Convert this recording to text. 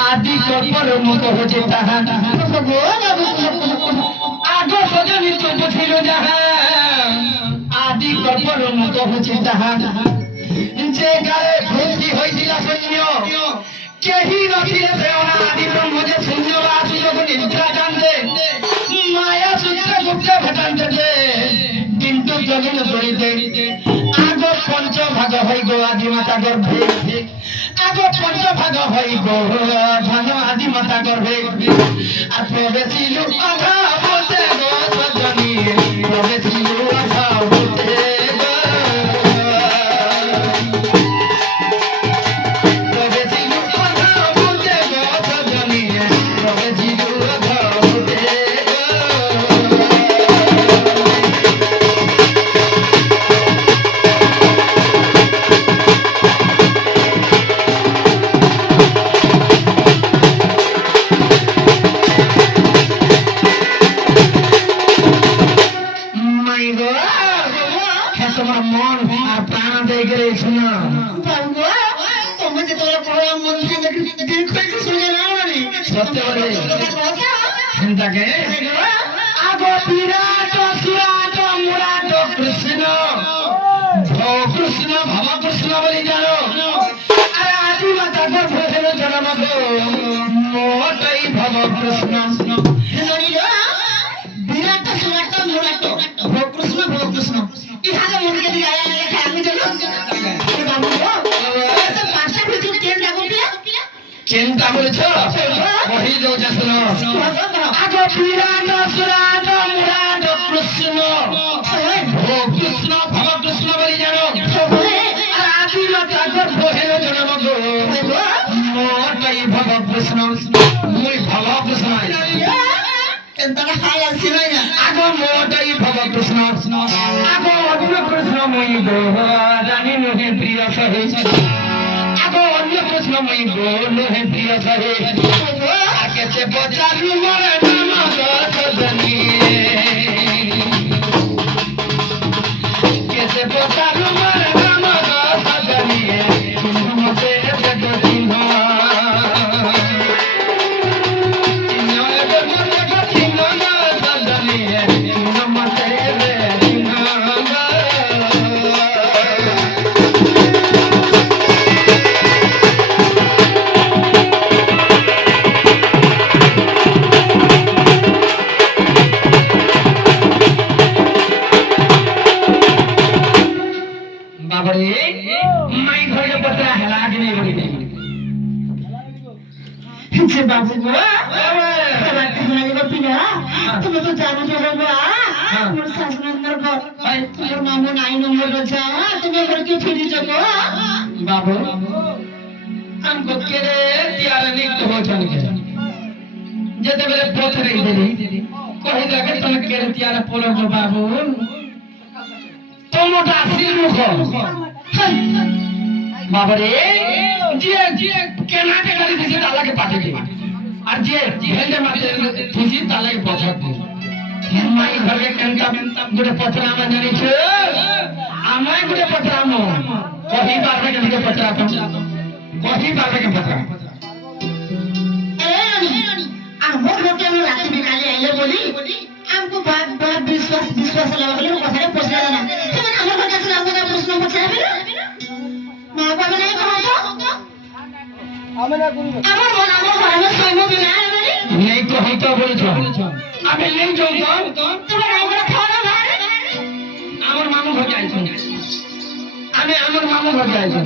आदि कल्पर मुख होचे ताहा आगो सजनी तो बुझिलो जाहा आदि कल्पर मुख होचे ताहा जे गाले भूति होइदिला सैन्य केही नथिले सेना आदि ब्रह्म जे शून्य वासु जोग निद्रा कांदे माया सूत्र गुप्त भेटांते जे किंतु जगन तोड़िते आगो पंच भाग हई गो आदि माता गर्भे आगो पंच भाग हई गो भाग आदि माता गर्भे आ प्रवेशिलु अधा बोलते गो सजनी प्रवेशिलु अधा बोलते गो प्रवेशिलु अधा बोलते गो सजनी प्रवेशिलु अधा बोलते তোমার মন আর প্রাণ দিয়ে গেলে শোনা তুমি যে তোর পুরো মন দিন কইতে শুনে না মানে সত্য বলে চিন্তাকে আগো বিরাট সুরাট মুরাট কৃষ্ণ কৃষ্ণ ভব কৃষ্ণ বলি জানো আরে আদি মাতা গর্ভ হলো জন্ম গো মোটাই ভব কৃষ্ণ বিরাট সুরাট মুরাট কৃষ্ণ ভব কৃষ্ণ ইহাকে মনে কে দিয়া আয়া আমি চলো এ বাবু এসব পাঁচটা ভিতর কেনটা কইলা কেনটা বলেছো কই দাও যা শুনো আগো বিরাট সুরাট মুরাট কৃষ্ণ ও কৃষ্ণ ভব কৃষ্ণ বলি জানো আর আদি মাতা গর্ভ হলো জন্ম গো মোটাই ভব কৃষ্ণ মুই ভব কৃষ্ণ কেনটা হাই আছে না আগো মোটাই ভব কৃষ্ণ আগো অন্য কৃষ্ণ মই গো জানি নহে প্রিয় সহে আগো অন্য কৃষ্ণ মই গো নহে প্রিয় সহে আকেতে পচারু মোর নাম গো সজনী কেতে পচারু মোর নাম গো সজনী চিহ্ন মতে দেখো চিহ্ন बाबू তুমি তো জানো যে বাবা আমার শাশুড়ির ঘর তোমার মামু 9 নম্বর রোজা তুমি আমার কি ফিরে যাবো বাবু हमको केरे तियार निक हो चल के जेते बेले पोथ रही देली कहि जाके तने केरे तियार पोलो गो बाबू তোমটা সিল মুখ বাবা রে যে কেনাকে গাড়ি দিছে তালাকে পাঠিয়ে দিবা আর যে হেলদে মাতে খুশি তালাই পছক দি মাই ঘরে কেনটা গুড়ে পছরা না জানিছ আমায় গুড়ে পছরামো কহি বারবে কে পছরাতো কহি বারবে কে পছরা এ রানী আর মোর লোকে আমি রাতে বিকালে আইলে বলি আমকো বাত বাত বিশ্বাস লাগলে কথারে পছরা না তুমি আমার কাছে আমাকে প্রশ্ন পছরাবে না মা বাবা নাই কহতো আমি না করি আমার মন আমার ঘরে সইমো বিনা नहीं तो हम तो बोले छो अबे नहीं जो तो तुम्हें नहीं बोला खाना भाई आमर मामू हो जाए छो हमें आमर मामू हो जाए छो